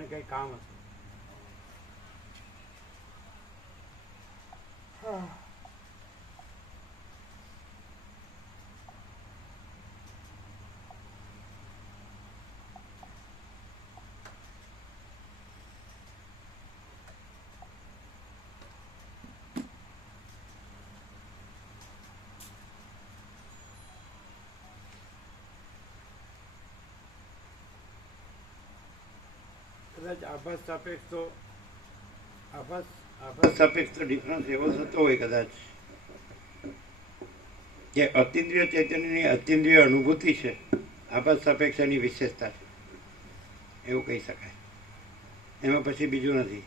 એને કંઈ કામ હશે કદાચ આભાસ સાપેક્ષ તો આભાસ આભાસ. સાપેક્ષ તો ડિફરન્સ એવો થતો હોય કદાચ. જે અતિન્દ્રિય ચૈતન્યની અતિન્દ્રિય અનુભૂતિ છે, આભાસ સાપેક્ષ એની વિશેષતા છે. એવું કહી શકાય. એમાં પછી બીજું નથી.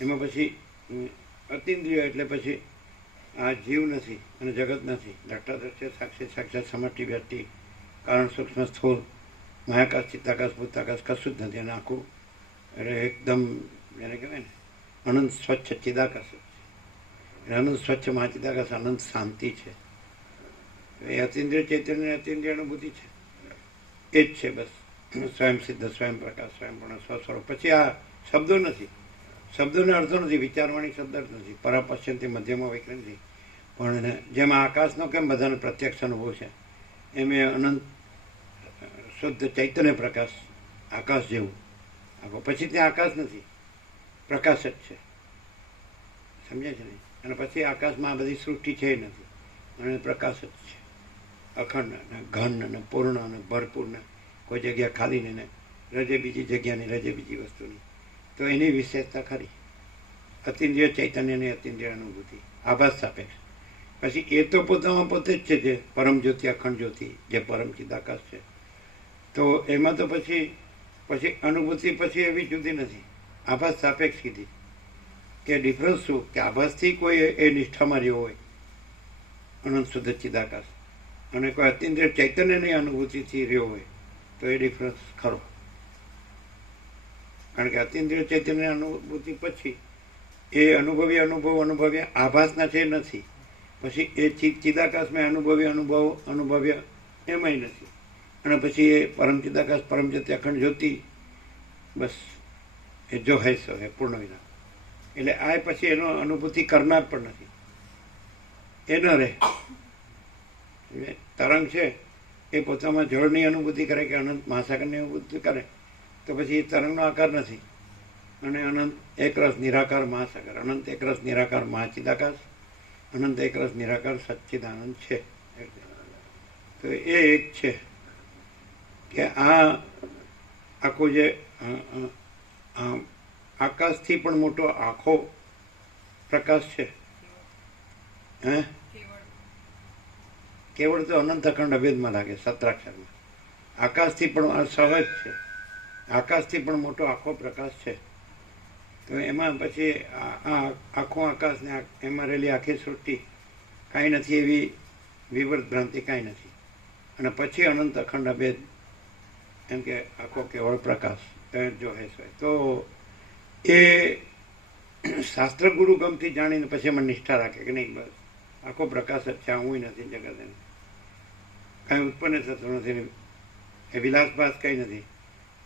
એમાં પછી અતિન્દ્રિય એટલે પછી આ જીવ નથી અને જગત નથી. દ્રષ્ટા દ્રશ્ય સાક્ષી સાક્ષાત સમષ્ટિ વ્યક્તિ, કારણ સૂક્ષ્મ સ્થૂળ મહાકાશ, ચિત્તાકાશ, ભૂતાકાશ, કશું જ નથી અને આખું એટલે એકદમ એને કહેવાય ને અનંત સ્વચ્છ ચિદાકાશ એટલે અનંત સ્વચ્છ મહાચિદાકાશ અનંત શાંતિ છે. એ અતિન્દ્રિય ચૈતન્ય અતિન્દ્રિય અનુભૂતિ છે. એ જ છે બસ. સ્વયં સિદ્ધ, સ્વયં પ્રકાશ સ્વયંપૂર્ણ સ્વસ્વરૂપ પછી આ શબ્દો નથી. શબ્દોને અર્થો નથી. વિચારવાણી શબ્દ અર્થ નથી. પરાપશ્ચિમથી મધ્યમાં વિક્રમથી પણ જેમાં આકાશનો કેમ બધાને પ્રત્યક્ષ અનુભવ છે, એમ એ અનંત શુદ્ધ ચૈતન્ય પ્રકાશ આકાશ જેવું પછી ત્યાં આકાશ નથી. પ્રકાશ જ છે. સમજે છે ને? અને પછી આકાશમાં આ બધી સૃષ્ટિ છે નથી. અને પ્રકાશ જ છે. અખંડ અને ઘન અને પૂર્ણ અને ભરપૂર ને કોઈ જગ્યા ખાલી નહીં ને રજે બીજી જગ્યાની રજે બીજી વસ્તુની તો એની વિશેષતા ખરી. અતિન્દ્રિય ચૈતન્યની અતિન્દ્રિય અનુભૂતિ. આભાસ સાપેક્ષ પછી એ તો પોતામાં પોતે જ છે જે પરમ જ્યોતિ, અખંડ જ્યોતિ, જે પરમ ચિદાકાશ છે. તો એમાં તો પછી પછી અનુભૂતિ પછી એવી જુદી નથી. આભાસ સાપેક્ષ કીધી. કે ડિફરન્સ શું? કે આભાસથી કોઈ એ નિષ્ઠામાં રહ્યો હોય. અનંત શુદ્ધ ચિદાકાશ. અને કોઈ અતિન્દ્રિય ચૈતન્યની અનુભૂતિથી રહ્યો હોય, તો એ ડિફરન્સ ખરો. કારણ કે અતિન્દ્રિય ચૈતન્ય અનુભૂતિ પછી એ અનુભવી અનુભવ અનુભવ્યા આભાસના છે નથી. પછી એ ચિદાકાશમાં અનુભવી અનુભવ અનુભવ્ય એમાંય નથી. અને પછી એ પરમચિદાકાશ ચિદાકાશ જ્યોતિ અખંડ જ્યોતિ, બસ, એ જો હૈ સો હે પૂર્ણ વિના એટલે આ પછી એનો અનુભૂતિ કરનાર પણ નથી. એ ન રહે. એટલે તરંગ છે, એ પોતામાં જળની અનુભૂતિ કરે કે અનંત મહાસાગરની અનુભૂતિ કરે, તો પછી એ તરંગનો આકાર નથી. અને અનંત એકરસ નિરાકાર મહાસાગર, અનંત એકરસ નિરાકાર મહાચિદાકાશ, અનંત એકરસ નિરાકાર સચ્ચિદાનંદ છે. તો એ એક છે. કે આ આખું જે આકાશથી પણ મોટો આખો પ્રકાશ છે. હે? કેવળ તો અનંત અખંડ અભેદમાં લાગે, સત્રાક્ષરમાં. આકાશથી પણ આ સહજ છે. આકાશથી પણ મોટો આખો પ્રકાશ છે. તો એમાં પછી આ આખો આકાશને એમાં રહેલી આખી સૃષ્ટિ કાંઈ નથી એવી વિવર્ત ભ્રાંતિ કાંઈ નથી. અને પછી અનંત અખંડ અભેદ એમ કે આખો કેવળ પ્રકાશ જો હે તો એ શાસ્ત્ર ગુરુ ગમથી જાણીને પછી એમાં નિષ્ઠા રાખે કે નહીં, બસ. આખો પ્રકાશ જ છે હું નથી જગત એને કાંઈ ઉત્પન્ન થતું નથી એ વિલાસભાસ કંઈ નથી.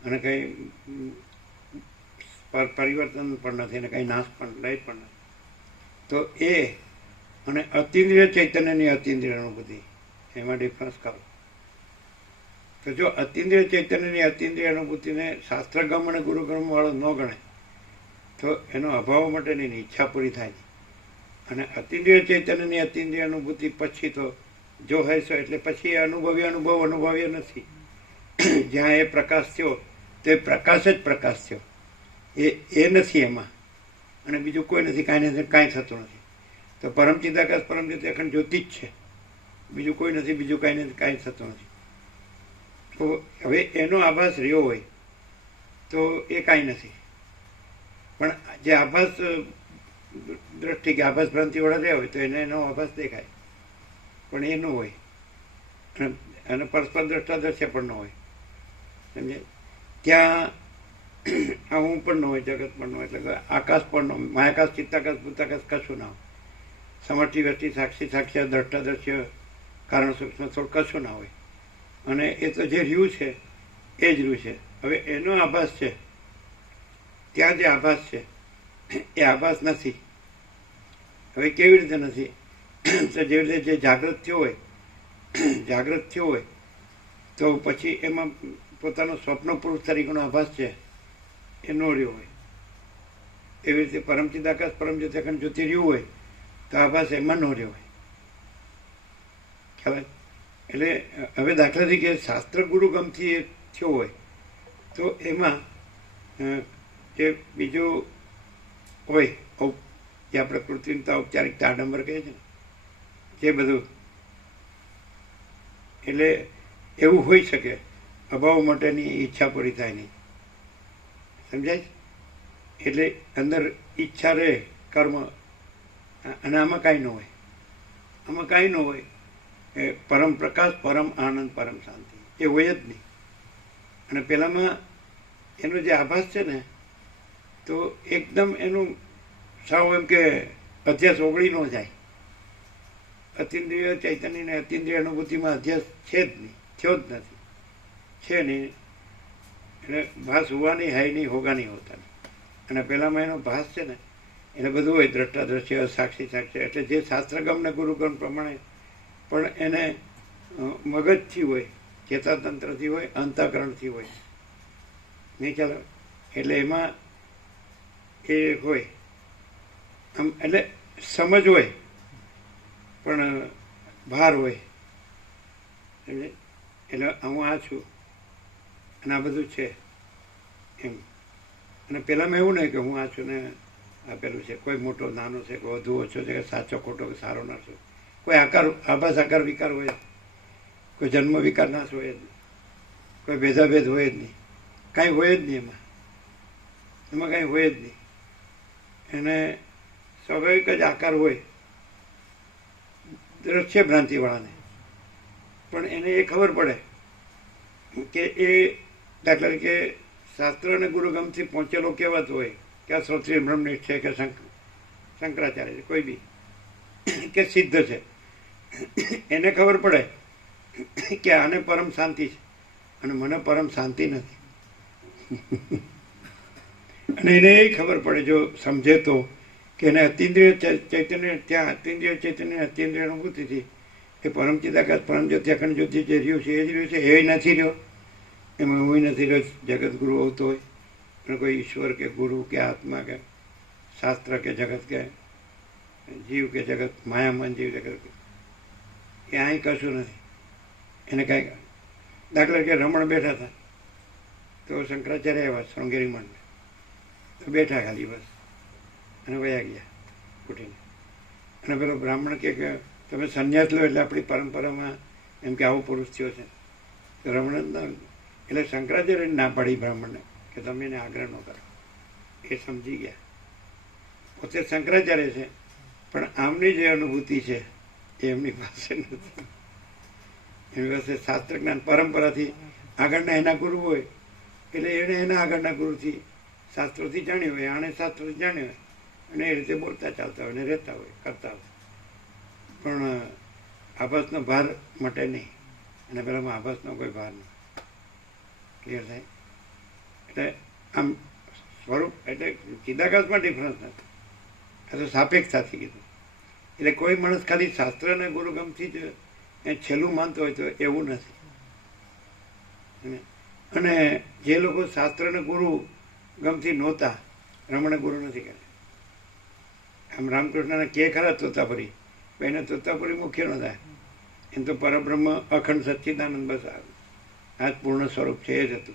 અને કંઈ પરિવર્તન પણ નથી અને કંઈ નાશ પણ લય પણ નથી. તો એ અને અતિન્દ્રિય ચૈતન્યની અતિન્દ્રિય અનુભૂતિ એમાં ડિફરન્સ કરો. તો જો અતિન્દ્રિય ચૈતન્યની અતિન્દ્રિય અનુભૂતિને શાસ્ત્રગમ અને ગુરુગમ વાળો ન ગણે, તો એનો અભાવ માટેની ઈચ્છા પૂરી થાય છે. અને અતિન્દ્રિય ચૈતન્યની અતિન્દ્રિય અનુભૂતિ પછી તો જો હશો એટલે પછી એ અનુભવી અનુભવ અનુભવ્ય નથી. જ્યાં એ પ્રકાશ થયો, તે પ્રકાશ જ પ્રકાશ થયો. એ એ નથી એમાં. અને બીજું કોઈ નથી, કાંઈ નથી, કાંઈ થતું નથી. તો પરમ ચિદાકાશ પરમ અખંડ જ્યોતિ જ છે. બીજું કોઈ નથી, બીજું કાંઈ નથી, કાંઈ થતું નથી. તો હવે એનો આભાસ રહ્યો હોય, તો એ કાંઈ નથી. પણ જે આભાસ દ્રષ્ટિ કે આભાસ ભ્રાંતિવાળા રહ્યા હોય, તો એને એનો આભાસ દેખાય. પણ એ ન હોય. અને પરસ્પર દ્રષ્ટા દ્રશ્ય પણ ન હોય. સમજે? ત્યાં આ હું પણ ન હોય, જગત પણ ન હોય, એટલે આકાશ પણ ન હોય. મહાકાશ ચિત્તાકાશ, ભૂતાકાશ કશું ના હોય. સમષ્ટિ વ્યક્તિ સાક્ષી સાક્ષી દ્રષ્ટા દ્રશ્ય કારણ સૂક્ષ્મ થોડું કશું ના હોય. અને એ તો જે રહ્યું છે, એ જ રહ્યું છે. હવે એનો આભાસ છે. ત્યાં જે આભાસ છે, એ આભાસ નથી. હવે કેવી રીતે નથી? તો જેવી રીતે જે જાગૃત થયો હોય, જાગૃત થયો હોય, તો પછી એમાં પોતાનો સ્વપ્ન પુરુષ તરીકેનો આભાસ છે, એ ન રહ્યો હોય. એવી રીતે પરમચિત આકાશ પરમચિત અખંડ જ્યોતિ રહ્યું હોય, તો આભાસ એમાં ન રહ્યો હોય. ખ્યાલ? એટલે હવે દાખલા તરીકે શાસ્ત્ર ગુરુ ગમથી એ થયો હોય, તો એમાં જે બીજું હોય જે આપણે કૃત્રિમતા ઔપચારિકતા આડંબર કહે છે ને, જે બધું, એટલે એવું હોઈ શકે, અભાવ માટેની ઈચ્છા પૂરી થાય નહીં. સમજાય એટલે અંદર ઈચ્છા રહે, કર્મ અને આમાં કાંઈ ન હોય. આમાં કાંઈ ન હોય. એ પરમ પ્રકાશ, પરમ આનંદ, પરમ શાંતિ. એ હોય જ નહીં. અને પહેલાંમાં એનો જે આભાસ છે ને, તો એકદમ એનું સાવ એમ કે અધ્યાસ ઓગળી ન જાય. અતિન્દ્રિય ચૈતન્ય ને અતિન્દ્રિય અનુભૂતિમાં અધ્યાસ છે જ નહીં. થયો જ નથી. છે નહીં. એટલે ભાસ હોવાની હાય નહીં હોગાની હોતા અને પહેલાંમાં એનો ભાસ છે ને, એને બધું હોય દ્રષ્ટા દ્રશ્ય સાક્ષી સાક્ષી. એટલે જે શાસ્ત્રગમ ને ગુરુગમ પ્રમાણે પણ એને મગજથી હોય, ચેતાતંત્રથી હોય, અંતઃકરણથી હોય. નહીં ચાલો? એટલે એમાં એ હોય. આમ, એટલે સમજ હોય, પણ ભાર હોય. એટલે એટલે હું આ છું. અને આ બધું છે. એમ. અને પહેલાંમાં એવું નહીં કે હું આ છું ને આપેલું છે. કોઈ મોટો, નાનો છે, કોઈ વધુ ઓછો છે કે સાચો, ખોટો, કે સારો ના છે. કોઈ આકાર, આભાસ આકાર વિકાર હોય. કોઈ જન્મ વિકાર નાશ હોય જ નહીં. કોઈ ભેદાભેદ હોય જ નહીં. કાંઈ હોય જ નહીં એમાં. એમાં કાંઈ હોય જ નહીં. એને સ્વાભાવિક જ આકાર હોય. દ્રશ્ય ભ્રાંતિવાળાને. પણ એને એ ખબર પડે કે એ દાખલા તરીકે શાસ્ત્ર અને ગુરુગમથી પહોંચેલો કહેવત હોય કે આ સૌથી બ્રહ્મનિષ્ઠ છે કે શંક, શંકરાચાર્ય છે, કોઈ બી, કે સિદ્ધ છે. એને ખબર પડે કે આને પરમ શાંતિ છે. અને મને પરમ શાંતિ નથી. અને એને એ ખબર પડે, જો સમજે તો, કે એને અતિન્દ્રિય ચૈતન્ય ત્યાં, અતિન્દ્રિય ચૈતન્ય, અતિન્દ્રિય અનુભૂતિથી એ પરમ ચિદાકાશ, પરમ જ્યોતિ, અખંડ જ્યોતિ જે રહ્યું છે, એ જ રહ્યું છે, એ નથી રહ્યો. એમાં હું નથી રહ્યો જગત ગુરુ આવતો હોય. અને કોઈ ઈશ્વર કે ગુરુ કે આત્મા કે શાસ્ત્ર કે જગત કે જીવ કે જગત, માયામન જીવ જગત. એ અહીં કશું નથી. એને કાંઈ દાખલા કે રમણ બેઠા હતા. તો શંકરાચાર્ય આવ્યા શૃંગેરી મંડ તો બેઠા ખાલી બસ. અને વયા ગયા ઉઠીને. અને પેલો બ્રાહ્મણ કે કે તમે સંન્યાસ લો એટલે આપણી પરંપરામાં એમ કે આવો પુરુષ થયો છે. તો રમણ જ ન એટલે શંકરાચાર્ય ના પાડી બ્રાહ્મણને કે તમે એને આગ્રહ ન કરો. એ સમજી ગયા. પોતે શંકરાચાર્ય છે. પણ આમની જે અનુભૂતિ છે એમની પાસે નથી. એની પાસે શાસ્ત્ર જ્ઞાન પરંપરાથી આગળના એના ગુરુ હોય, એટલે એણે એના આગળના ગુરુથી શાસ્ત્રોથી જાણ્યું હોય, આણે શાસ્ત્રોથી જાણ્યું હોય, અને એ રીતે બોલતા ચાલતા હોય અને રહેતા હોય, કરતા હોય. પણ આભાસનો ભાર મટે નહીં. અને પહેલાંમાં આભાસનો કોઈ ભાર નહીં. ક્લિયર થાય? એટલે આમ સ્વરૂપ એટલે ચિદાકાશમાં ડિફરન્સ નથી. આ તો સાપેક્ષતાથી કીધું. એટલે કોઈ માણસ ખાલી શાસ્ત્ર અને ગુરુગમથી જ એ છેલ્લું માનતો હોય તો એવું નથી. અને- જે લોકો શાસ્ત્ર અને ગુરુ ગમથી નહોતા, રમણે ગુરુ નથી કર્યા આમ રામકૃષ્ણને કે ખરા તોતાપુરી? એને તોતાપુરી મુખ્ય નહોતા એમ તો પરબ્રહ્મ, અખંડ સચ્ચિદાનંદ બસ આ જ પૂર્ણ સ્વરૂપ છે, એ જ હતું.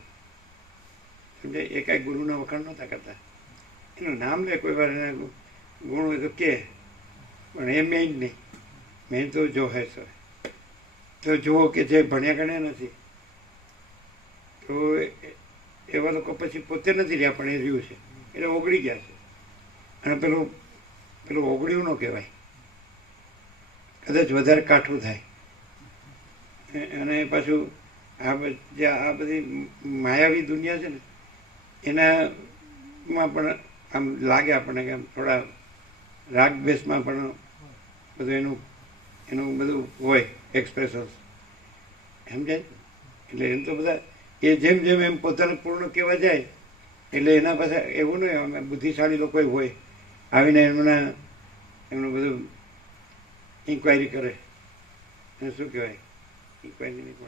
સમજે એ કાંઈ ગુરુના વખાણ નહોતા કરતા. એનું નામ લે કોઈ વાર, એને ગુણ હોય તો કે. પણ એ મેઇન નહીં. મેઇન તો જો હે સર. તો જુઓ કે જે ભણ્યા ગણ્યા નથી. તો એવા લોકો પછી પોતે નથી રહ્યા પણ એ રહ્યું છે. એટલે ઓગળી ગયા છે. અને પેલું પેલું ઓગળ્યું ન કહેવાય. કદાચ વધારે કાઠું થાય. અને પાછું આ જે આ બધી માયાવી દુનિયા છે ને, એનામાં પણ આમ લાગે આપણને કે આમ થોડા રાગ ભેસમાં પણ બધું એનું એનું બધું હોય એક્સપ્રેશન સમજાય એટલે એમ તો બધા, એ જેમ જેમ એમ પોતાને પૂર્ણ કહેવા જાય, એટલે એના પાસે એવું નહીં, અમે બુદ્ધિશાળી લોકો હોય. આવીને એમના, એમનું બધું ઇન્ક્વાયરી કરે. એને શું કહેવાય? ઇન્ક્વાયરી નહીં પણ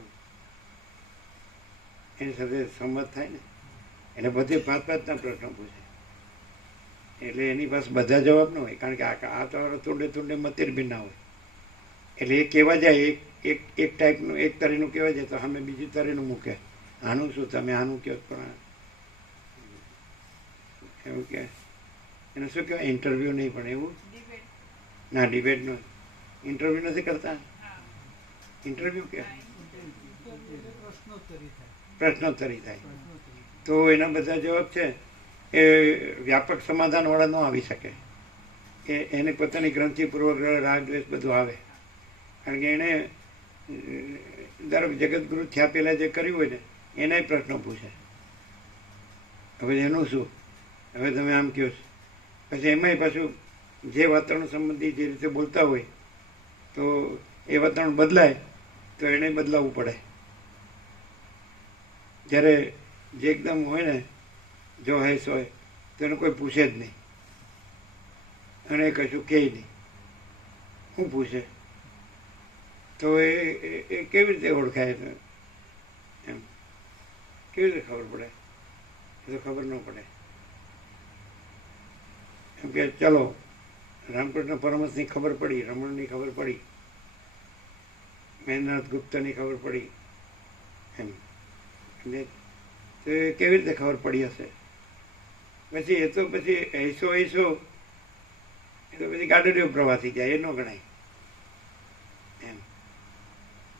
એની સાથે સંમત થાય ને. એને બધી પાંચ પાંચના પ્રશ્નો પૂછે. એટલે એની પાસે બધા જવાબ ન હોય કારણ કે આ આ તો થોડે થોડે મતિર બી હોય. એટલે એ કહેવા જાય એક એક એક ટાઈપનું એક તરીનું કહેવા જાય તો અમે બીજી તરીનું મૂકે. આનું શું તમે આનું કહો પણ એવું કે એને શું કહેવાય? ઇન્ટરવ્યૂ નહીં પણ એવું? ના ડિબેટનો ઇન્ટરવ્યૂ નથી કરતા? ઇન્ટરવ્યૂ કે? પ્રશ્નોત્તરી થાય. પ્રશ્નોત્તરી થાય. પ્રશ્નોત્તરી. તો એના બધા જવાબ છે? એ વ્યાપક સમાધાનવાળા ન આવી શકે. એ એને પોતાની ગ્રંથિ પૂર્વગ્રહ રાગ દ્વેષ બધું આવે. કારણ કે એણે ધારો જગતગુરુ થયા પહેલાં જે કર્યું હોય ને, એનાય પ્રશ્નો પૂછે. હવે એનું શું? હવે તમે આમ કહો છો. પછી એમાંય પાછું જે વાતાવરણ સંબંધી જે રીતે બોલતા હોય, તો એ વાતાવરણ બદલાય, તો એને બદલાવવું પડે. જ્યારે જે એકદમ હોય ને જો હેસ હોય તેને કોઈ પૂછે જ નહીં. અને એ કશું કહે નહીં. શું પૂછે? તો એ, એ- કેવી રીતે ઓળખાય એમ. કેવી રીતે ખબર પડે? એ તો ખબર ન પડે. એમ કે ચલો, રામકૃષ્ણ પરમહંસની ખબર પડી, રમણની ખબર પડી, મહેન્દ્રનાથ ગુપ્તની ખબર પડી, એમ. એટલે તો કેવી રીતે ખબર પડી હશે? પછી એ તો પછી એસો એસો, એ તો પછી ગાડડીઓ પ્રવાસી જાય એ ન ગણાય. એમ.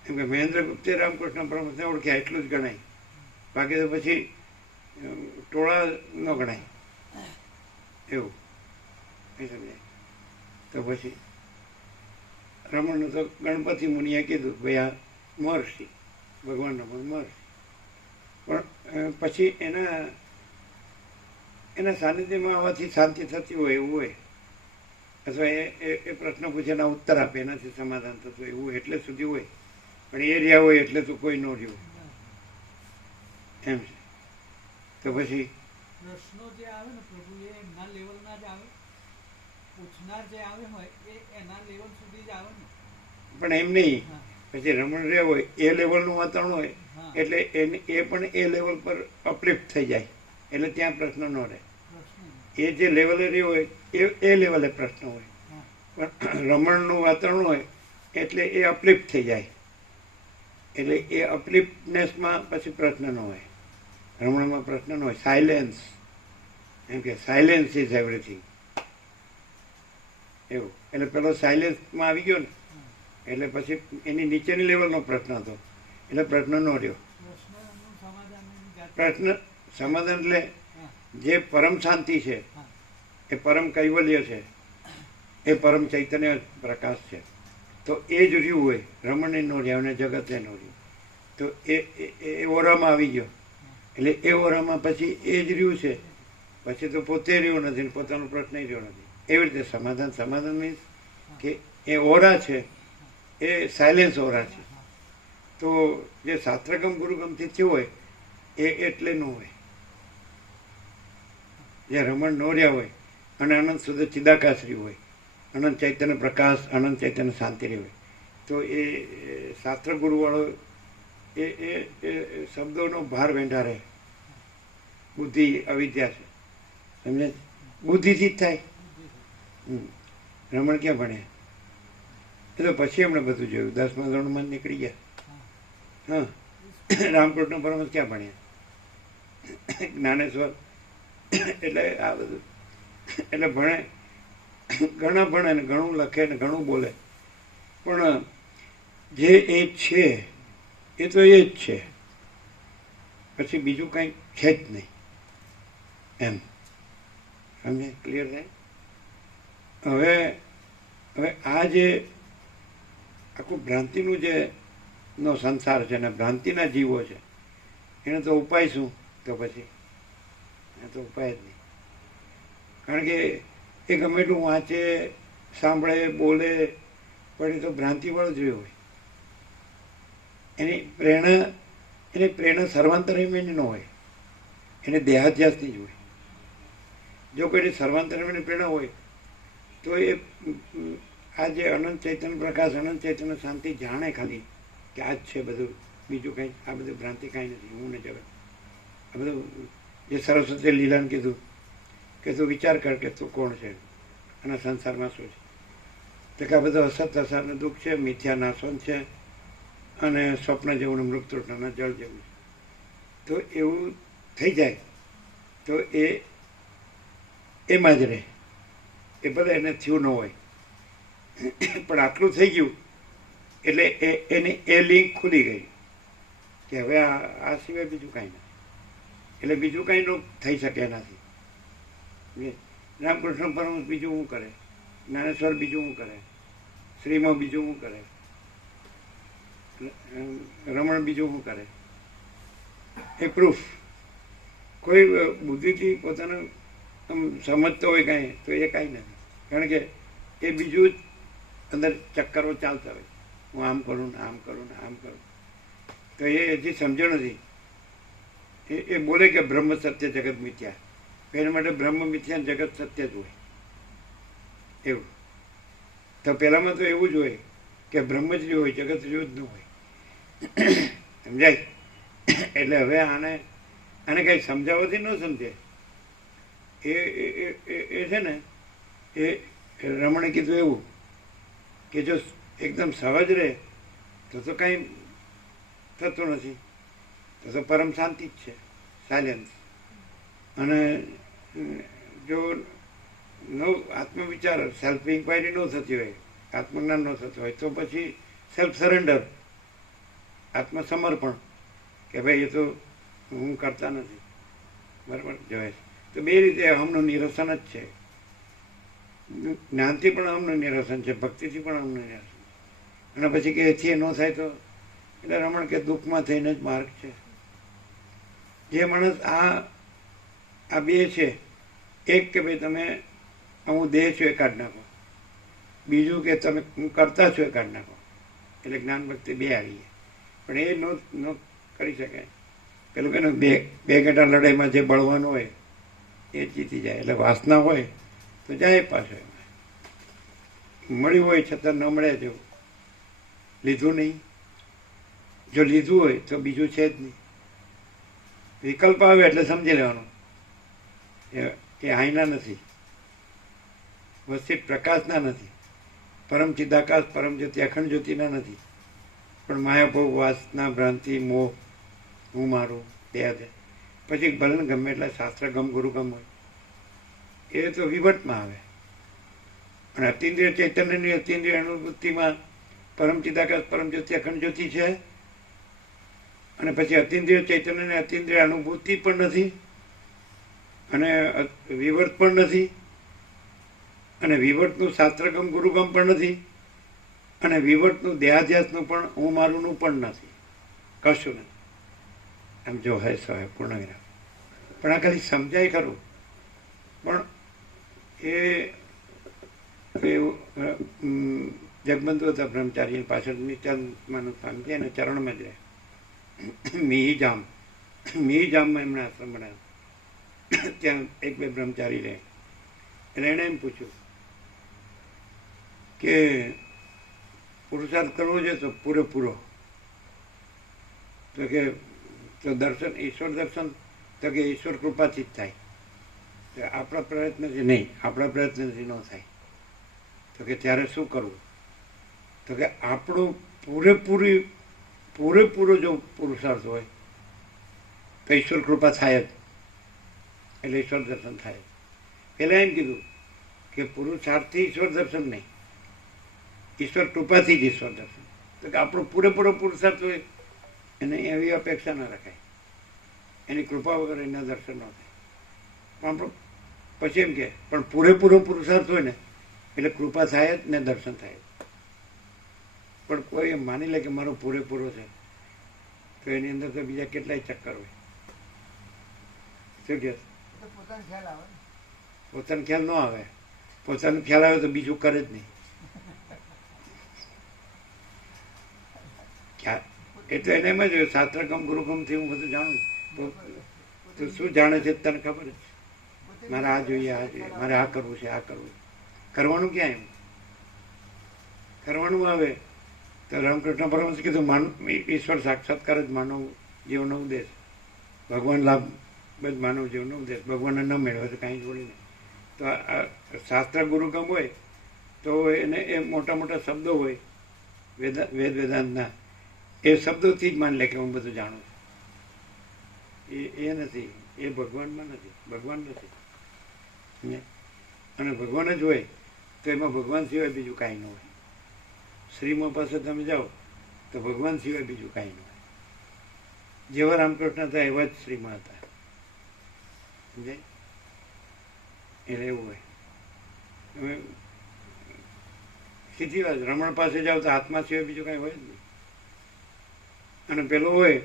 એમ કે મહેન્દ્ર ગુપ્તે રામકૃષ્ણ પરમહંસને ઓળખ્યા, એટલું જ ગણાય. બાકી તો પછી ટોળા ન ગણાય. એવું. એ સમજાય તો પછી, રમણનું તો ગણપતિ મુનિએ કીધું, ભાઈ આ મહર્ષિ, ભગવાનનો પણ મહર્ષિ. પણ પછી એના એના સાનિધ્યમાં આવવાથી શાંતિ થતી હોય એવું હોય. અથવા એ એ- પ્રશ્ન પૂછે એના ઉત્તર આપે એનાથી સમાધાન થતું હોય એવું એટલે સુધી હોય. પણ એ રહ્યા હોય એટલે તો કોઈ ન રહ્યું એમ છે. તો પછી? પ્રશ્નો જે આવે ને પ્રભુ એ એમના લેવલના જ આવે. પૂછનાર જે આવે હોય એ એના લેવલ સુધી જ આવે ને. પણ એમ નહીં. પછી રમણ રહે હોય એ લેવલનું વાતાવરણ હોય એટલે એ પણ એ લેવલ પર અપલિફ્ટ થઈ જાય. એટલે ત્યાં પ્રશ્ન ન રહે. એ જે લેવલે રહ્યો હોય એ એ લેવલે પ્રશ્ન હોય. પણ રમણનું વાતાવરણ હોય એટલે એ અપલિફ્ટ થઈ જાય. એટલે એ અપલિફ્ટનેસમાં પછી પ્રશ્ન ન હોય. રમણમાં પ્રશ્ન ન હોય. સાયલેન્સ એમ કે સાયલેન્સ ઇઝ એવરીથિંગ એવું. એટલે પેલો સાયલેન્સમાં આવી ગયો ને એટલે પછી એની નીચેની લેવલનો પ્રશ્ન હતો. એટલે પ્રશ્ન ન રહ્યો. પ્રશ્ન સમાધાન એટલે જે પરમ શાંતિ છે, એ પરમ કૈવલ્ય છે, એ પરમ ચૈતન્ય પ્રકાશ છે. તો એ જ રહ્યું હોય રમણે નો રહ્યા અને જગતને નો રહ્યું. તો એ, એ- ઓરામાં આવી ગયો. એટલે એ ઓરામાં પછી એ જ રહ્યું છે. પછી તો પોતે રહ્યું નથી પોતાનો પ્રશ્ન રહ્યો નથી. એવી રીતે સમાધાન સમાધાન મીન્સ કે એ ઓરા છે, એ સાયલેન્સ ઓરા છે. તો જે શાસ્ત્રગમ ગુરુગમથી થયું હોય, એ એટલે ન હોય. જે રમણ નોર્યા હોય, અને અનંત શુદ્ધ ચિદાકાશ્રી હોય, અનંત ચૈતન્ય પ્રકાશ, અનંત ચૈતન્ય શાંતિ હોય. તો એ શાસ્ત્ર ગુરુવાળો એ એ એ શબ્દોનો ભાર વેંઢારે બુદ્ધિ અવિદ્યા છે. સમજે? બુદ્ધિથી જ થાય. રમણ ક્યાં ભણ્યા એ તો પછી એમણે બધું જોયું. દસમા ધોરણમાં નીકળી ગયા. હા. રામકૃષ્ણ પરમહંસ ક્યાં ભણ્યા? જ્ઞાનેશ્વર એટલે આ બધું. એટલે ભણે, ઘણા ભણે ને ઘણું લખે ને ઘણું બોલે. પણ જે એ છે, એ તો એ જ છે. પછી બીજું કંઈ છે જ નહીં. એમ. સમજે? ક્લિયર થાય? હવે હવે આ જે આખું ભ્રાંતિનું જે નો સંસાર છે ને ભ્રાંતિના જીવો છે, એને તો ઉપાય શું? તો પછી એ તો ઉપાય જ નહીં. કારણ કે એ ગમે એટલું વાંચે, સાંભળે, બોલે, પણ એ તો ભ્રાંતિવાળો જોયો હોય. એની પ્રેરણા એની પ્રેરણા સર્વાંતરમીની ન હોય. એને દેહાધ્યાસની જ હોય. જો કોઈને સર્વાંતરમીની પ્રેરણા હોય, તો એ, આ જે અનંત ચૈતન્ય પ્રકાશ, અનંત ચૈતન્ય શાંતિ જાણે ખાલી કે આ જ છે બધું. બીજું કંઈ, આ બધું ભ્રાંતિ કાંઈ નથી. હું ને જગત. આ બધું જે સરસ્વતી લીલાને કીધું કે તું વિચાર કર કે તું કોણ છે અને સંસારમાં શું છે? તો કે આ બધો અસત અસરને દુઃખ છે મિથ્યા નાશન છે અને સ્વપ્ન જેવું મૃત્યુના જળ જેવું છે. તો એવું થઈ જાય તો એ એમાં જ રહે. એ ભલે એને થયું ન હોય. પણ આટલું થઈ ગયું એટલે એ એની એ લિંક ખુલી ગઈ કે હવે આ આ સિવાય બીજું કાંઈ નથી. એટલે બીજું કંઈ રોગ થઈ શકે નથી. રામકૃષ્ણ પરમહંસ બીજું શું કરે? જ્ઞાનેશ્વર બીજું શું કરે? શ્રીમાં બીજું શું કરે? રમણ બીજું શું કરે? એ પ્રૂફ કોઈ બુદ્ધિથી પોતાનું સમજતો હોય કાંઈ, તો એ કાંઈ નથી. કારણ કે એ બીજું જ અંદર ચક્કરો ચાલતા હોય. હું આમ કરું ને આમ કરું ને આમ કરું. તો એ હજી સમજણ નથી. એ બોલે કે બ્રહ્મ સત્ય, જગત મિથ્યા. એના માટે બ્રહ્મ મિથ્યા જગત સત્ય જ હોય. એવું. તો પહેલામાં તો એવું જ હોય કે બ્રહ્મ જ હોય, જગત જેવું જ ન હોય. સમજાય? એટલે હવે આને આને કંઈ સમજાવવાથી ન સમજે. એ- એ છે ને, એ રમણે કીધું એવું કે જો એકદમ સહજ રહે, તો તો કાંઈ થતું નથી. તો પરમ શાંતિ જ છે સાયલેન્સ અને જો નો આત્મવિચાર સેલ્ફ ઇન્ક્વાયરી ન થતી હોય, આત્મજ્ઞાન ન થતું હોય, તો પછી સેલ્ફ સરેન્ડર આત્મસમર્પણ, કે ભાઈ એ તો હું કરતા નથી. બરાબર? જોય. તો બે રીતે અહમનું નિરસન જ છે. જ્ઞાનથી પણ અહમનું નિરસન છે, ભક્તિથી પણ અહમનું નિરસન અને પછી કે એથી ન થાય તો, એટલે રમણ કે દુઃખમાં થઈને જ માર્ગ છે. જે માણસ આ આ બે છે, એક કે ભાઈ તમે હું દેહ છું એ કાઢી નાખો. બીજું કે તમે હું કરતા છું એ કાઢી નાખો. એટલે જ્ઞાન ભક્તિ બે આવી પણ એ નો કરી શકાય. પેલું કે બે બે ગેટા લડાઈમાં જે બળવાનું હોય, એ જીતી જાય. એટલે વાસના હોય, તો જાય પાછો એમાં. મળ્યું હોય, છતાં ન મળે જેવું લીધું નહીં. જો લીધું હોય, તો બીજું છે જ નહીં. વિકલ્પ આવે એટલે સમજી લેવાનું. એ એ આઈના નથી. વસ્તી પ્રકાશના નથી. પરમ ચિદાકાશ, પરમ જ્યોતિ, અખંડ જ્યોતિના નથી. પણ માયાભોગ વાસના, ભ્રાંતિ, મોહ, હું, મારું, દેહ દે પછી ભલન ગમે એટલે શાસ્ત્ર ગમ, ગુરુ ગમ હોય. એ તો વિવટમાં આવે. અને અતિન્દ્રિય ચૈતન્યની અતિન્દ્રિય અનુભૂતિમાં પરમ ચિદાકાશ, પરમ જ્યોતિ, અખંડ જ્યોતિ છે. અને પછી અતિન્દ્રિય ચૈતન્ય અને અતિન્દ્રિય અનુભૂતિ પણ નથી, અને વિવર્ત પણ નથી, અને વિવર્તનું શાસ્ત્રગમ ગુરુગમ પણ નથી, અને વિવર્તનું દેહાધ્યાસનું પણ હું મારુંનું પણ નથી. કશું નથી. એમ જો હે સાહેબ હે પૂર્ણ વિરામ પણ આ ખાલી સમજાય ખરું. પણ એ જગબંધુ હતા બ્રહ્મચારી પાછળ નિત્યાનંદમાનું સ્વામી છે એને ચરણમાં જ રહે. મિહી મિહિજામમાં મિહી એમણે આશ્રમ બનાવ્યો. ત્યાં એક બે બ્રહ્મચારી રહે. એટલે એણે એમ પૂછ્યું કે પુરુષાર્થ કરવો છે તો પૂરેપૂરો તો કે, તો દર્શન, ઈશ્વર દર્શન, તો કે ઈશ્વર કૃપાથી જ થાય. તો આપણા પ્રયત્નથી નહીં, આપણા પ્રયત્નથી ન થાય. તો કે ત્યારે શું કરવું? તો કે આપણું પૂરેપૂરી પૂરેપૂરો જો પુરુષાર્થ હોય, તો ઈશ્વર કૃપા થાય જ. એટલે ઈશ્વર દર્શન થાય પહેલાં એમ કીધું કે પુરુષાર્થથી ઈશ્વર દર્શન નહીં. ઈશ્વર કૃપાથી જ ઈશ્વર દર્શન. તો કે આપણો પૂરેપૂરો પુરુષાર્થ હોય, એને એવી અપેક્ષા ન રખાય. એની કૃપા વગર એના દર્શન ન થાય. પણ આપણો પછી એમ કે, પણ પૂરેપૂરો પુરુષાર્થ હોય ને, એટલે કૃપા થાય જ ને દર્શન થાય જ. પણ કોઈ એમ માની લે કે મારો પૂરેપૂરો છે તો એની અંદર તો બીજા કેટલાય ચક્કર હોય. શું તો પોતાનો ખ્યાલ ને આવે. પોતાનો ખ્યાલ આવે તો બીજું કરે જ નહીં. એટલે એને એમ જ શાસ્ત્રગમ ગુરુગમથી હું બધું જાણું તો શું જાણે છે તને ખબર છે. મારે આ જોઈએ આ જોઈએ મારે આ કરવું છે આ કરવું કરવાનું ક્યાં એમ? કરવાનું આવે. તો રામકૃષ્ણ પરમહંસે કીધું, માન, ઈશ્વર સાક્ષાત્કાર જ માનવ જીવનો ઉદ્દેશ ભગવાન લાભ જ માનવ જીવનો ઉદ્દેશ ભગવાનને ન મેળવે તો કાંઈ જોડી નહીં. તો આ શાસ્ત્ર ગુરુગમ હોય, તો એને એ મોટા મોટા શબ્દો હોય, વેદા, વેદ વેદાંતના, એ શબ્દોથી જ માની લે કે હું બધું જાણું છું. એ એ નથી. એ ભગવાનમાં નથી. ભગવાન નથી? અને ભગવાન જ હોય, તો એમાં ભગવાન સિવાય બીજું કાંઈ ન હોય. શ્રીમાં પાસે તમે જાઓ, તો ભગવાન સિવાય બીજું કાંઈ ન હોય. જેવા રામકૃષ્ણ હતા એવા જ શ્રીમાં હતા. સમજાય એટલે એવું હોય. તમે સીધી વાત, રમણ પાસે જાઓ તો હાથમાં સિવાય બીજું કાંઈ હોય જ નહીં. અને પેલું હોય,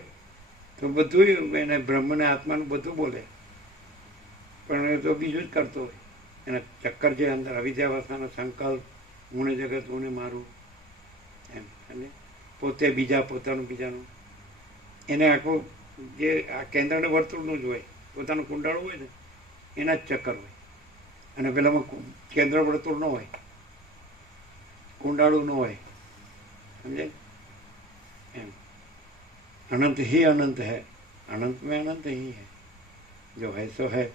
તો બધું એને બ્રહ્મને આત્માનું બધું બોલે. પણ એ તો બીજું જ કરતો હોય. એના ચક્કર જે અંદર અવિદ્યાવસ્થાનો સંકલ્પ, હું જગત, હું મારું અને પોતે બીજા પોતાનું બીજાનું. એને આખું જે આ કેન્દ્રને વર્તુળનું જ હોય, પોતાનું કુંડાળું હોય ને, એના જ ચક્કર હોય. અને પેલામાં કેન્દ્ર વર્તુળ ન હોય, કુંડાળું ન હોય. સમજે? એમ. અનંત હી અનંત હૈ. અનંત મેં અનંત હી હૈ. જો હૈ સો હૈ.